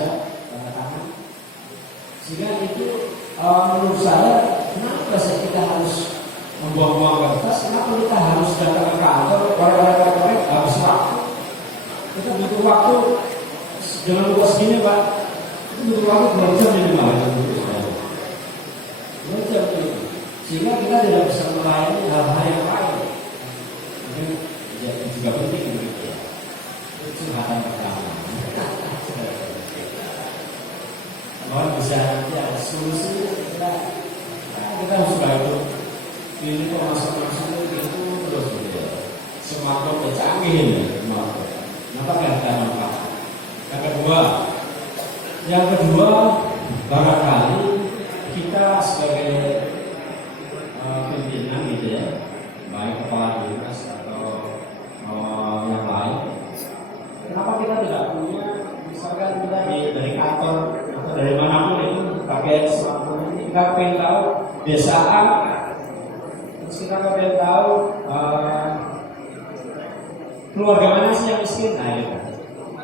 saja tanda tangan. Sehingga itu menurut saya, kenapa kita harus membuang-buang kertas? Kenapa kita harus datang ke kantor, korek habis waktu? Kita butuh waktu dengan lupa segini Pak. Itu butuh waktu 2 jam minimal. 2 jam itu. Sehingga kita tidak bisa melayani hal-hal yang lain. Ini juga penting gitu ya. Itu curhatan pertama. Mohon bisa nanti ada solusi kita harus bantu. Ini kok masuk-masuk itu terus gitu ya. Smartphone canggih ini smartphone. Kenapa nggak kita manfaatkan? Yang kedua barangkali kita sebagai pimpinan gitu ya, baik kepala dinas atau yang lain, kenapa kita tidak punya, misalkan kita dari kantor atau dari manapun itu pakai smartphone ini, kita pengen tahu desa A, terus kita pengen tahu keluarga mana sih yang miskin, nah itu.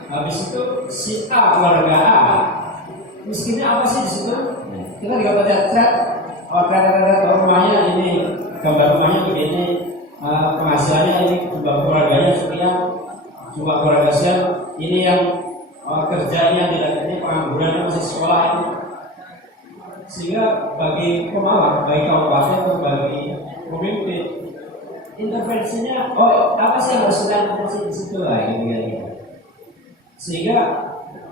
Habis itu si A keluarga A miskinnya apa sih di situ? Kita juga baca chat, kata-kata rumahnya ini, gambar rumahnya begini, penghasilannya ini, jumlah keluarganya sekian, jumlah keluarga sekian, ini yang kerjanya tidak, ini pengangguran masih sekolah ini. Sehingga bagi pemalang, bagi kabupaten atau bagi pemimpin, intervensinya, apa sih yang harus kita intervensi di situ lah, gitu. Sehingga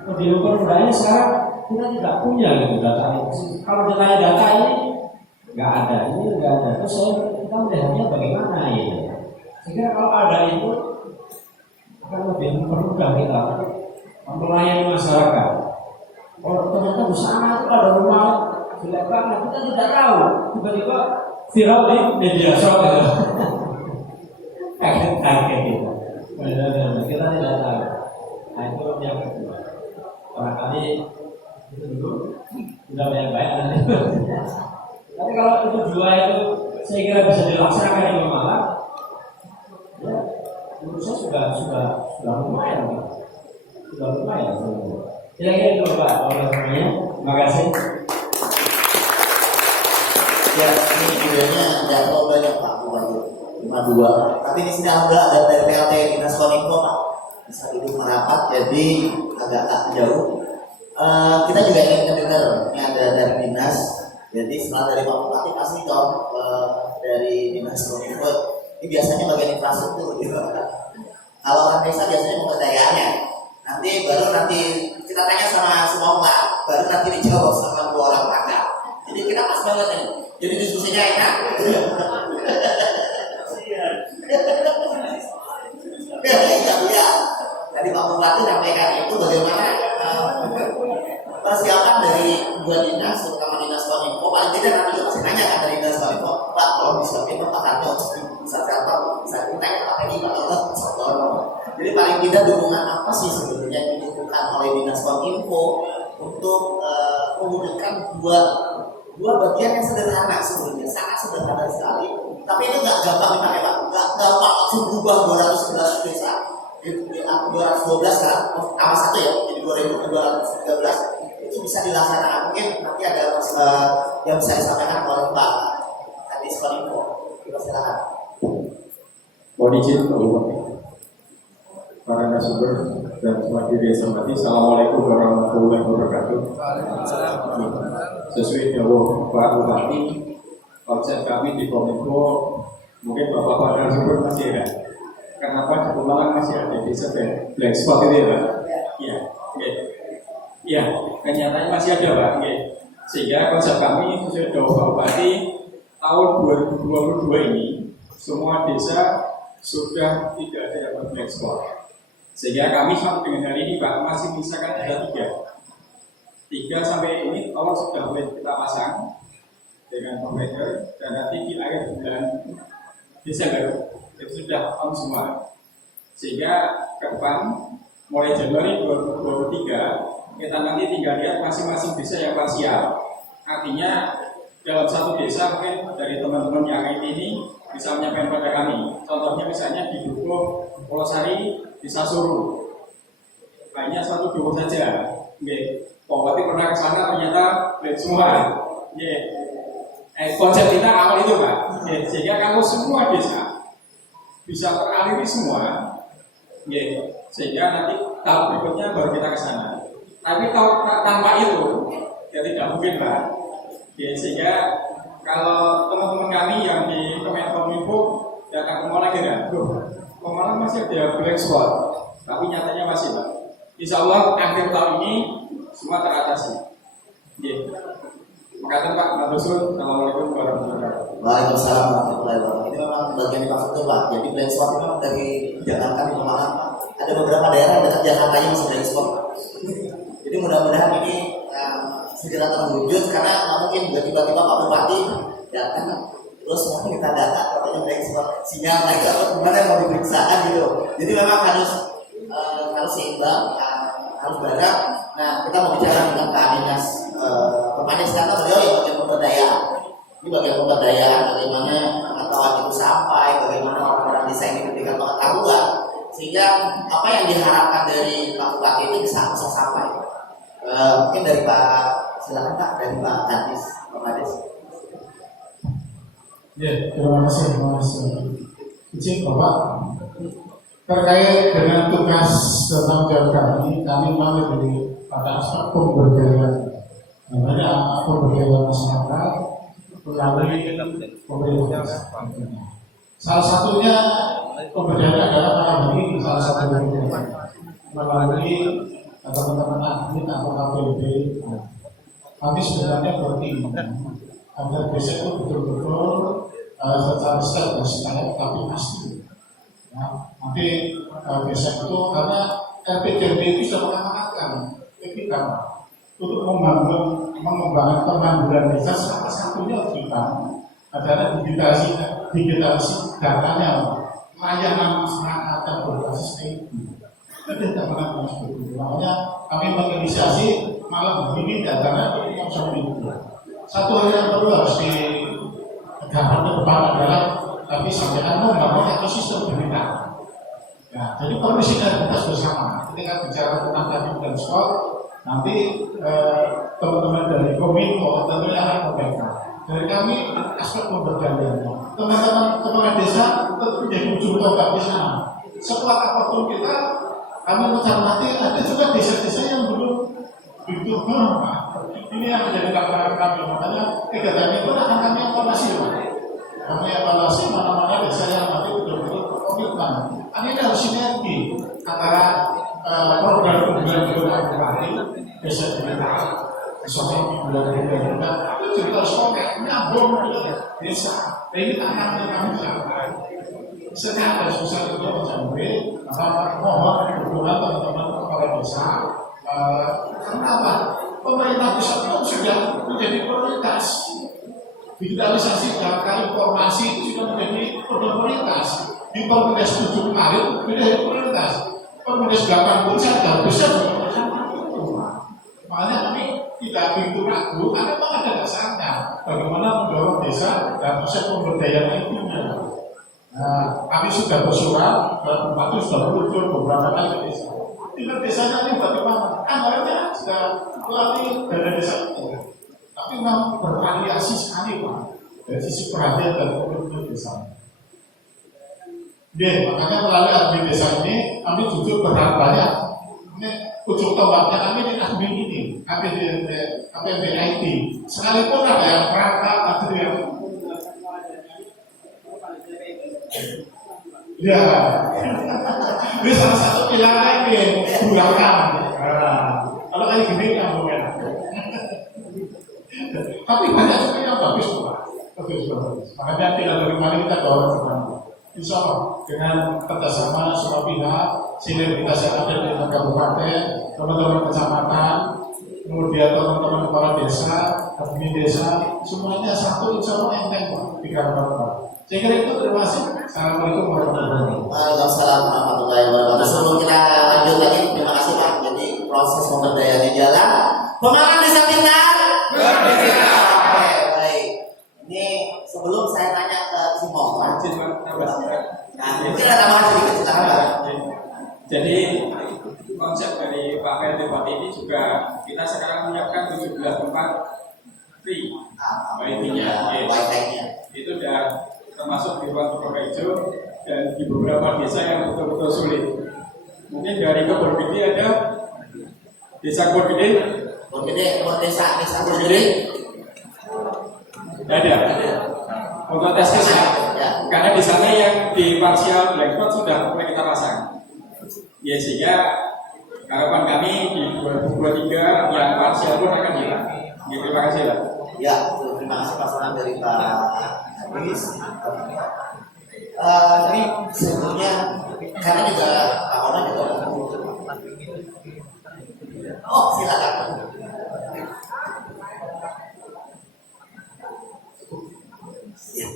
lebih mempermudahnya sekarang kita tidak punya gitu data ini. Kalau ditanya data ini nggak ada, ini nggak ada. Terus kita melihatnya bagaimana ya? Sehingga kalau ada itu akan lebih mempermudah kita melayani masyarakat. Oh ternyata di sana itu ada rumah jelek banget, kita tidak tahu. Tiba-tiba viral di media sosial. Kaget gitu. Kita tidak tahu. Nah itu yang kedua. Barangkali itu dulu sudah banyak nanti. Tapi kalau itu dua itu saya kira bisa dilaksanakan di Malang, ya menurut saya sudah lumayan, sudah lumayan. Kira-kira itu Pak, orangnya. Terima kasih. Ya ini videonya tidak terlalu banyak Pak, cuma 2. Tapi di sini ada dari PLT Dinas Kominfo Pak. Bisa duduk merapat, jadi agak jauh. Kita juga ingin mendengar ini ada dari dinas. Jadi setelah dari Pak Bupati pasti dong dari Dinas Kominfo. Ini biasanya bagian infrastruktur gitu. Kalau orang desa biasanya pemberdayaannya. Nanti kita tanya sama semua Pak, baru nanti dijawab sama 2 orang pakar. Jadi kita pas banget nih. Jadi diskusinya enak. Iya. Tadi Pak Bupati sampaikan itu bagaimana persiapan dari 2 dinas, terutama Dinas Kominfo. Paling tidak nanti juga masih nanya kan dari Dinas Kominfo, Pak kalau disiapin tempatnya bisa siapa, bisa kita pakai di Pak Jadi paling tidak dukungan apa sih sebenarnya yang dibutuhkan oleh Dinas Kominfo untuk mewujudkan dua bagian yang sederhana sebenarnya, sangat sederhana sekali. Tapi itu nggak gampang dipakai Pak, nggak gampang langsung berubah 211 desa. 212 kan, tambah 1 ya, jadi 2213 itu bisa dilaksanakan. Mungkin nanti ada yang bisa disampaikan oleh Pak Kadis Kominfo. Silakan. Mohon izin Pak Bupati, para narasumber dan semua diri yang hormati. Assalamualaikum warahmatullahi wabarakatuh. Sesuai dawuh Pak Bupati, konsep kami di Kominfo, mungkin Bapak narasumber masih ada. Kenapa di Malang masih ada desa black spot itu ya Pak? Iya, kenyataannya masih ada Pak. Sehingga konsep kami sesuai dawuh Pak Bupati, tahun 2022 ini semua desa sudah tidak ada black spot. Sehingga kami sampai dengan hari ini Pak masih misalkan ada 3 sampai ini tolong sudah boleh kita pasang dengan provider, dan nanti di akhir bulan Desember itu sudah on semua. Sehingga ke depan mulai Januari 2023 kita nanti tinggal lihat masing-masing desa yang parsial. Artinya dalam satu desa mungkin dari teman-teman yang ini bisa menyampaikan pada kami. Contohnya misalnya di Dukuh, Polosari, Desa Suru, hanya 1 dukuh saja. ke sana ternyata black semua. Konsep kita awal itu Pak. Sehingga kalau semua desa bisa teraliri semua, sehingga nanti tahap berikutnya baru kita ke sana. Tapi kalau tanpa itu, ya tidak mungkin Pak. Sehingga kalau teman-teman kami yang di Kemenkominfo datang ke Mola kira, Mola masih ada black spot, tapi nyatanya masih Pak. Insya Allah akhir tahun ini semua teratasi. Makasih Pak, Assalamualaikum warahmatullahi wabarakatuh. Waalaikumsalam warahmatullahi wabarakatuh. Ini memang bagian dimaksud itu Pak. Jadi black spot itu memang dari Jakarta di Pemalang Pak. Ada beberapa daerah dekat Jakarta yang masih black spot Pak. Jadi mudah-mudahan ini segera terwujud karena nggak mungkin tiba-tiba Pak Bupati datang terus mau kita data katanya black spot sinyal lagi atau gimana yang mau diperiksakan gitu. Jadi memang harus seimbang, harus bareng. Nah kita mau bicara dengan Kak Dinas Permades karena beliau ya bagian pemberdayaan. Ini bagian pemberdayaan bagaimana pengetahuan itu sampai, bagaimana orang-orang desa ini memberikan pengetahuan sehingga apa yang diharapkan dari Pak Bupati itu bisa sampai. Mungkin dari Pak, silakan Pak, dari Pak Kadis Permades. Ya, terima kasih. Izin Bapak, terkait dengan tugas tentang jawab kami memang lebih pada aspek pemberdayaan. Namanya pemberdayaan masyarakat melalui pemerintah. Salah satunya pemberdayaan adalah melalui salah satu melalui teman-teman ahli atau KPB. Kami sebenarnya bertim agar desa itu betul-betul secara step by step tapi pasti. Nanti desa itu karena RPJMD itu sudah mengatakan kita untuk mengembangkan pemanggilan desa salah satunya kita adalah digitalisasi datanya, layanan masyarakat yang berbasis IT. Kita tidak pernah seperti itu. Makanya kami menginisiasi malam ini datanya yang seperti itu. Satu hal yang perlu harus digambar ke depan adalah tapi sampaikan membangun ekosistem berita. Ya, jadi perlu sinergitas bersama. Ketika bicara tentang tadi dan skor, nanti teman-teman dari Kominfo tentunya akan memberikan. Dari kami aspek pemberdayaan. Teman-teman desa tentu menjadi ujung tombak di sana. Sekuat apapun kita, kami mencermati ada juga desa-desa yang belum begitu ini yang menjadi tantangan kami. Makanya kegiatan itu akan kami evaluasi. Kami evaluasi mana-mana desa yang nanti betul-betul berkomitmen. Ini harus sinergi antara program unggulan kembali desa kita, misalnya unggulan itu juga harus nyambung desa. Ini tantangan kami sampai. Secara susah itu mencapai, maka mohon dukungan teman-teman kepala desa. Kenapa? Pemerintah pusat itu sudah menjadi prioritas. Digitalisasi data informasi itu sudah menjadi prioritas. Di Permendes 7 kemarin menjadi prioritas. Permendes 8 pun saya sudah besar makanya kami tidak begitu ragu karena memang ada dasarnya bagaimana mendorong desa dan proses pemberdayaan itu. Kami sudah bersurat dan Bupati sudah muncul beberapa kali ke desa. Tinggal desanya ini bagaimana? Anggarannya sudah melalui dana desa itu. Tapi memang bervariasi sekali Pak dari sisi perhatian dan komitmen desa. Makanya melalui admin desa ini kami jujur berharap banyak. Ini ujung tombaknya kami di admin ini, APBIT. Sekalipun ada yang perangkat, ada yang ya, ini salah satu pilar lagi bulangan. Kalau kayak gini nggak mungkin. Tapi banyak juga yang bagus Pak. Bagus. Makanya tidak dari mana kita dorong semuanya. Insya Allah dengan kerjasama semua pihak, sinergitas yang ada di kabupaten, teman-teman kecamatan, kemudian teman-teman kepala desa, admin desa, semuanya satu insya Allah enteng Pak di Kabupaten. Saya kira itu terima kasih. Assalamualaikum warahmatullahi wabarakatuh. Waalaikumsalam warahmatullahi wabarakatuh. Sebelum kita lanjut lagi, terima kasih Pak. Jadi proses pemberdayaannya jalan. Pemalang Desa Pintar. Oke, baik. Ini sebelum saya tanya ke si Mohon, mungkin ada tambahan sedikit silakan Pak. Jadi konsep dari Pak Ferdi ini juga kita sekarang menyiapkan 17 tempat free wifi-nya. Wifi-nya. Itu udah termasuk di ruang Purworejo dan di beberapa desa yang betul-betul sulit. Mungkin dari Kebon Gede ada desa Kebon Gede, Desa Kebon Gede, ada. Untuk tes ya. Karena di sana yang di parsial blackboard sudah mulai kita pasang. Ya sehingga harapan kami di 2023 yang parsial pun akan hilang. Terima kasih lah. Ya, terima kasih pasangan dari Pak Haris. Ini sebetulnya karena juga Pak Ona juga silakan. Ya.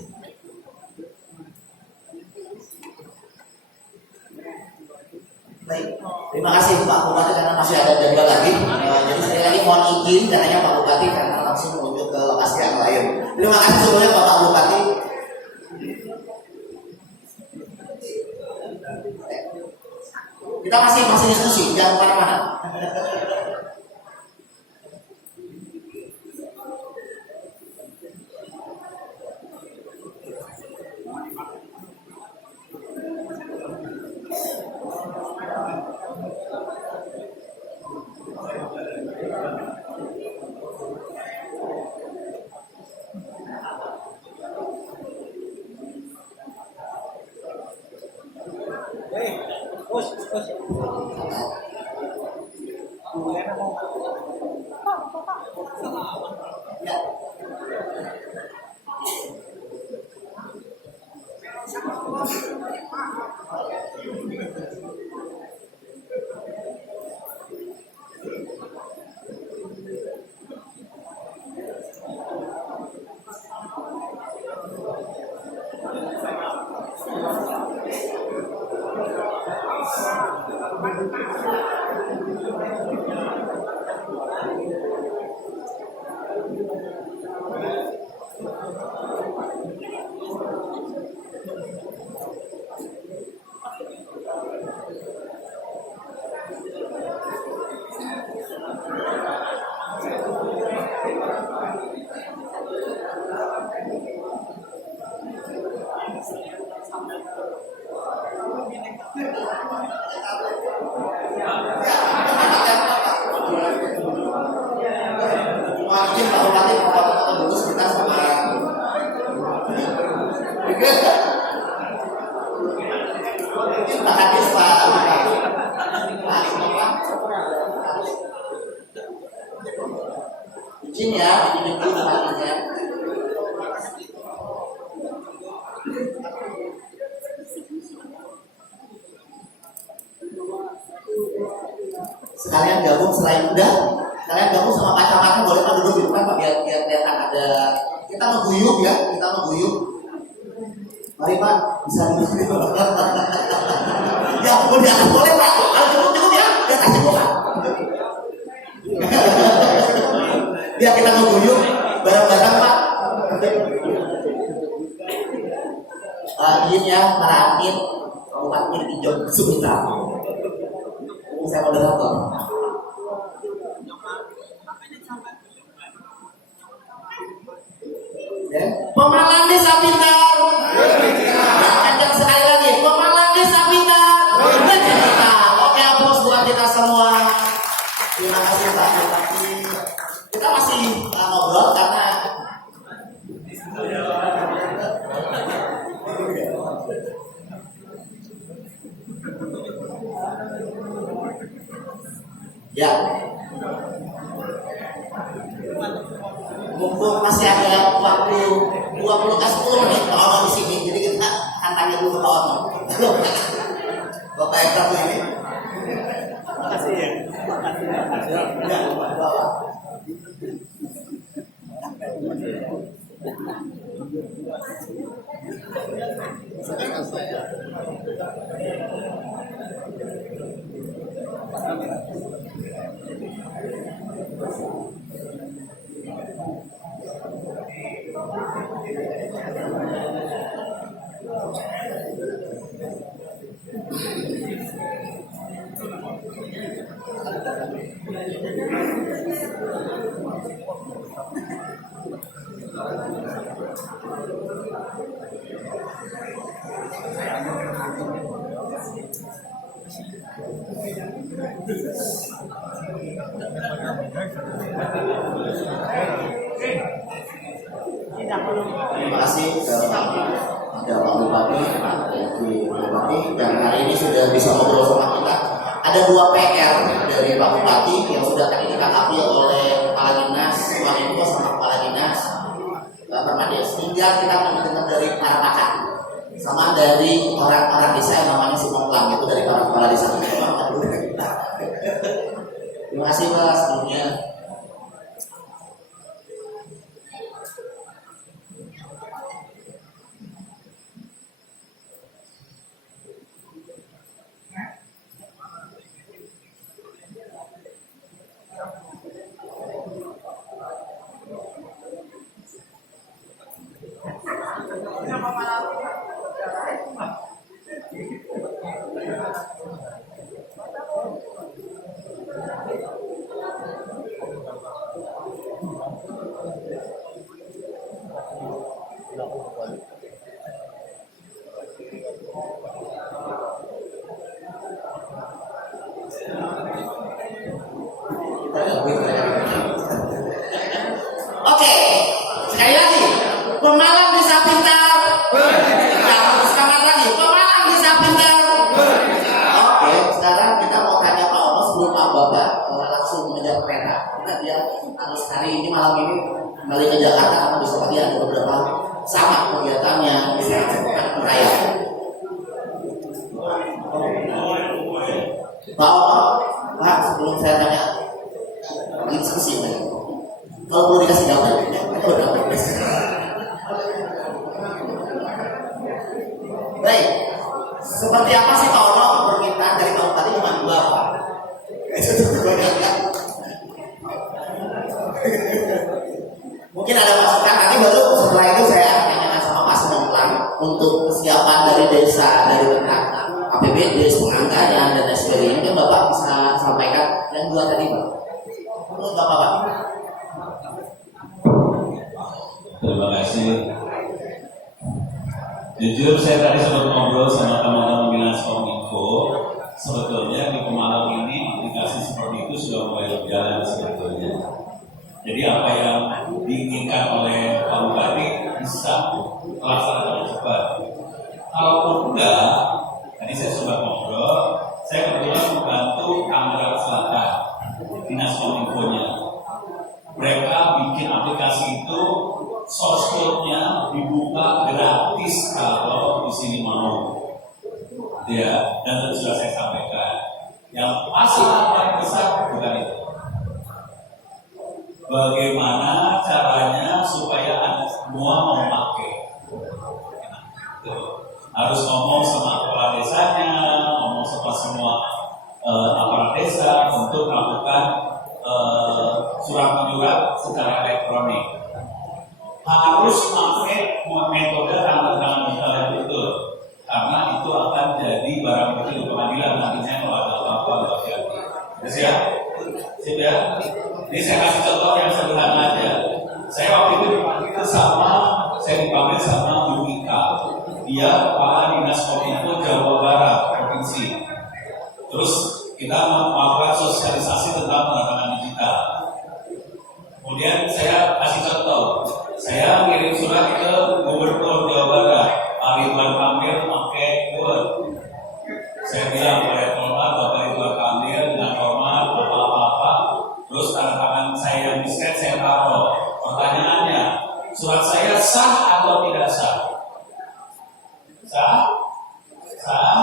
Baik, terima kasih Pak Bupati karena masih ada jadwal lagi. Jadi sekali lagi mohon izin katanya Pak Bupati karena langsung menuju ke lokasi yang lain. Terima kasih sebelumnya Bapak Bupati. Kita masih diskusi, jangan kemana-mana. Izin ya, dididik dulu hatinya. Sekalian gabung selain udah, kalian gabung sama pacar-pacar boleh Pak duduk di depan Pak biar kelihatan ada. Kita mengguyup ya, kita mengguyup. Mari Pak, bisa duduk di depan. Ya, boleh boleh Pak. Kalau cukup ya, di atas cukup Pak. Biar kita mengguyup bareng-bareng Pak. Izin ya, para admin, Kabupaten Tinjau sebentar. Saya moderator. Ya. Pemalang Desa Pintar. Kencang sekali lagi. Pemalang Desa Pintar. Oke, aplaus buat kita semua. Terima kasih Pak Bupati. Kita masih ngobrol karena ya, mumpung masih ada waktu 20 ke 10 menit Pak Ono di sini, jadi kita akan tanya dulu ke Pak Ono. Bapak yang satu ini. Makasih ya. Ya, Bapak. Terima kasih ada Pak Bupati, Pak Bupati, dan hari ini sudah bisa ngobrol sama kita. Ada 2 PR dari Pak Bupati yang sudah tadi ditanggapi oleh Kepala Dinas Kominfo sama Kepala Dinas Permades. Tinggal kita mendengar dari para pakar, sama dari orang-orang desa yang namanya Simonglang, itu dari para kepala desa. Terima kasih Pak sebelumnya. Oke, sekali lagi, Pemalang Desa Pintar. Semangat lagi, Pemalang Desa Pintar. Oke, sekarang kita mau tanya Pak Ono sebelum Pak Bapak langsung mengejar kereta. Karena dia harus hari ini malam ini kembali ke Jakarta karena besok pagi ada beberapa sama kegiatan yang bisa meraya. Pak Ono, Pak, sebelum saya tanya diskusi ini. Kalau perlu dikasih jawaban, baik. Seperti apa sih Pak Ono permintaan dari Pak Bupati cuma 2 Pak? Mungkin ada masukan nanti baru setelah itu saya tanyakan sama Pak Simonglang untuk kesiapan dari desa, dari tentang APBD, penganggaran dan lain sebagainya. Mungkin Bapak bisa sampaikan yang 2 tadi Pak. Menurut Bapak Pak? Terima kasih. Jujur saya tadi sempat ngobrol sama teman-teman Dinas Kominfo. Sebetulnya di Pemalang ini aplikasi seperti itu sudah mulai berjalan sebetulnya. Jadi apa yang diinginkan oleh Pak Bupati bisa terlaksana dengan cepat. Kalaupun enggak, tadi saya sempat ngobrol, saya kebetulan membantu Tangerang Selatan, Dinas Kominfonya. Mereka bikin aplikasi itu, source code-nya dibuka gratis kalau di sini mau. Ya, dan sudah saya sampaikan. Yang masalah paling besar bukan itu. Bagaimana caranya supaya Anda semua mau pakai? Harus ngomong sama kepala desanya, ngomong sama semua aparat desa untuk melakukan surat menyurat secara elektronik. Harus pakai metode tanda tangan digital yang betul, karena itu akan jadi barang bukti di pengadilan nantinya kalau ada apa-apa hati-hati. Siap? Siap ya? Ini saya kasih contoh yang sederhana aja. Saya waktu itu dipanggil sama Bu Ika. Dia kepala Dinas Kominfo Jawa Barat provinsi. Terus kita melakukan sosialisasi tentang tanda tangan digital. Kemudian saya kasih contoh. Saya ngirim surat ke Gubernur Jawa Barat, Pak Ridwan Kamil pakai Word. Saya bilang pada hormat Bapak Ridwan Kamil dengan hormat apa-apa. Terus tanda tangan saya yang di-scan saya taruh. Pertanyaannya, surat saya sah atau tidak sah? Sah? Sah?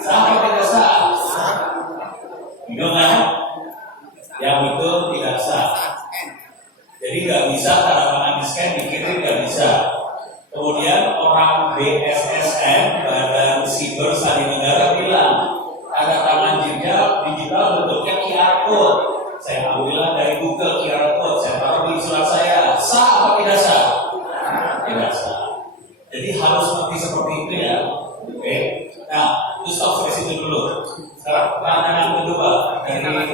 Sah atau tidak sah? Bingung kan? Yang betul tidak sah. Jadi nggak bisa tanda tangan di-scan dikirim, nggak bisa. Kemudian orang BSSN, Badan Siber Sandi Negara bilang tanda tangan digital bentuknya QR code. Saya ambil dari Google QR code, saya taruh di surat saya. Sah atau tidak sah? Tidak sah. Jadi harus seperti itu ya. Oke. Nah, itu stop sampai situ dulu. Sekarang pertanyaan kedua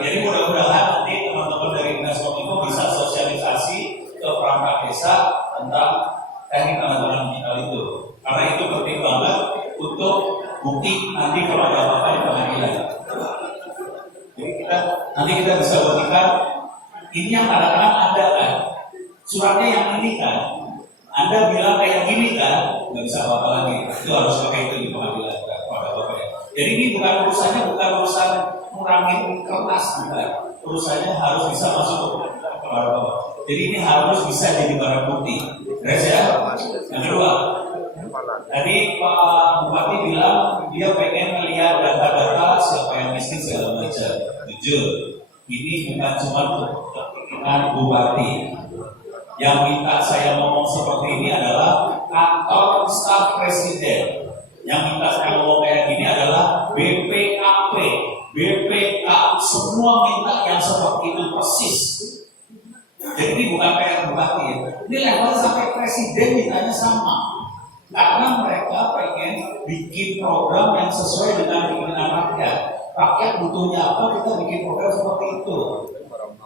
jadi mudah-mudahan nanti teman-teman dari Dinas Kominfo bisa sosialisasi ke perangkat desa tentang teknik tanda tangan digital itu. Karena itu penting. Ini yang kadang-kadang ada kan, suratnya yang ini kan, Anda bilang kayak gini kan, nggak bisa apa-apa lagi. Itu harus pakai itu di pengadilan pada Bapak ya. Jadi ini bukan urusan ngurangin kertas, bukan. Urusannya harus bisa masuk ke Bapak. Jadi ini harus bisa jadi barang bukti. Beres ya? Yang kedua, tadi Pak Bupati bilang dia pengen melihat data-data siapa yang miskin segala macam. Jujur, ini bukan cuma kepentingan Bupati. Yang minta saya ngomong seperti ini adalah kantor staf presiden. Yang minta saya ngomong kayak gini adalah BPKP, BPK, semua minta yang seperti itu persis. Jadi ini bukan kayak Bupati ya. Ini level sampai presiden mintanya sama. Karena mereka pengen bikin program yang sesuai dengan keinginan rakyat. Rakyat butuhnya apa, kita bikin program seperti itu.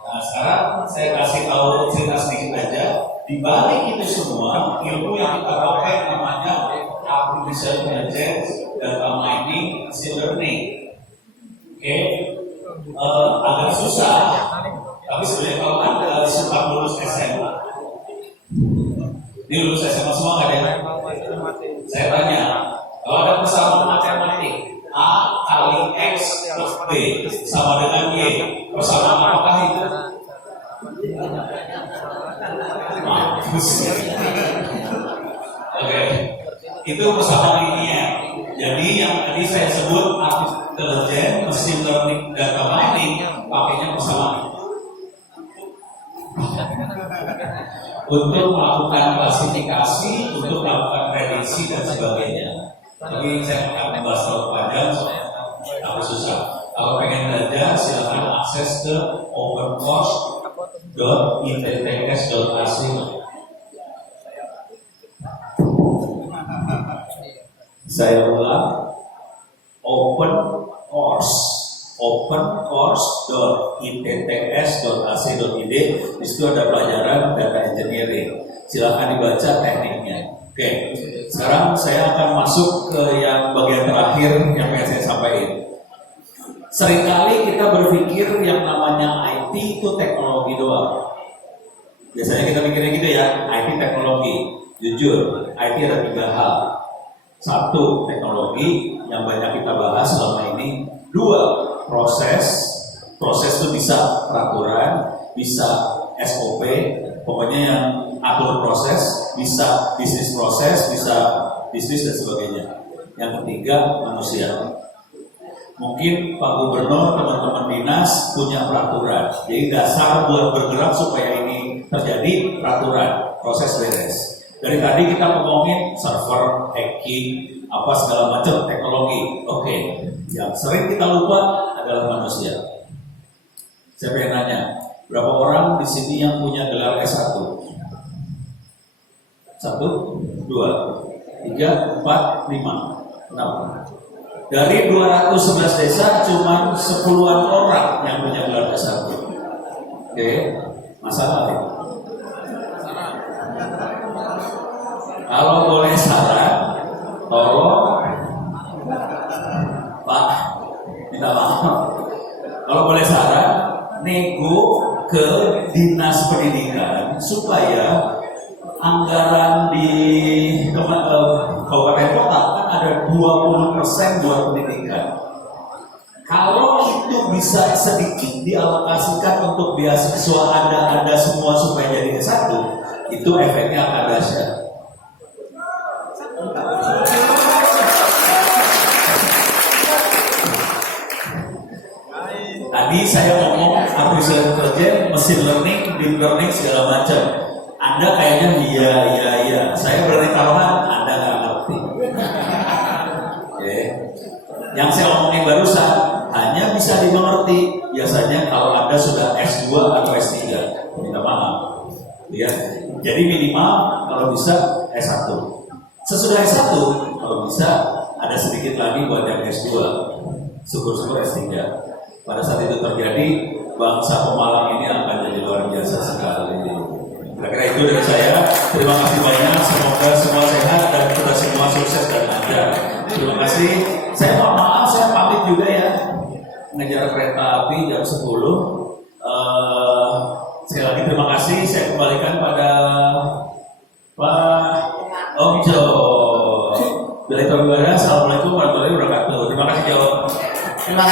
Nah sekarang saya kasih tahu cerita sedikit aja. Di balik itu semua, ilmu yang kita pakai namanya artificial intelligence, data mining, machine learning. Oke, agak susah. Tapi sebenarnya kalau Anda suka lulus SMA, ini lulus SMA semua nggak ada? Saya tanya, kalau ada persamaan matematik A kali X plus B sama dengan Y, persamaan apakah itu? Oke, itu persamaan linear. Jadi yang tadi saya sebut artificial intelligence, machine learning, data mining, pakainya persamaan untuk melakukan klasifikasi, untuk melakukan prediksi dan sebagainya. Tapi saya akan membahas terlalu panjang, tapi susah. Kalau pengen belajar, silakan akses ke opencourse.ittks.ac. Saya ulang, opencourse.ittks.ac.id. Di situ ada pelajaran data engineering. Silakan dibaca tekniknya. Oke, sekarang saya akan masuk ke yang bagian terakhir yang pengen saya sampaikan. Seringkali kita berpikir yang namanya IT itu teknologi doang. Biasanya kita mikirnya gitu ya, IT teknologi. Jujur, IT ada 3 hal. 1, teknologi yang banyak kita bahas selama ini. 2, proses. Proses itu bisa peraturan, bisa SOP, pokoknya yang atur proses, bisa bisnis proses, bisa bisnis dan sebagainya. Yang ketiga, manusia. Mungkin Pak Gubernur, teman-teman dinas punya peraturan. Jadi dasar buat bergerak supaya ini terjadi peraturan, proses beres. Dari tadi kita ngomongin server, hacking, apa segala macam teknologi. Oke, yang sering kita lupa adalah manusia. Saya pengen nanya, berapa orang di sini yang punya gelar S1? 1, 2, 3, 4, 5, 6. Dari 211 desa cuma 10-an orang yang punya gelar S1. Oke, masalah ya? Kalau boleh saran, tolong Pak, minta maaf. Kalau boleh saran, nego ke dinas pendidikan supaya anggaran di kabupaten kota kan ada 20% buat pendidikan. Kalau itu bisa sedikit dialokasikan untuk beasiswa Anda semua supaya jadi S1, itu efeknya akan dahsyat. Tadi saya ngomong artificial intelligence, machine learning, deep learning segala macam. Anda kayaknya iya. Saya berani taruhan Anda nggak ngerti. Okay. Yang saya omongin barusan hanya bisa dimengerti biasanya kalau Anda sudah S2 atau S3. Minta maaf. Ya. Jadi minimal kalau bisa S1. Sesudah S1 kalau bisa ada sedikit lagi buat yang S2. Syukur-syukur S3. Pada saat itu terjadi, bangsa Pemalang ini akan jadi luar biasa sekali. Kira-kira itu dari saya. Terima kasih banyak. Semoga semua sehat dan kita semua sukses dan lancar. Terima kasih. Saya mohon maaf, saya pamit juga ya. Ngejar kereta api jam 10. Oh gitu. Dari Assalamualaikum warahmatullahi wabarakatuh. Terima kasih jawab.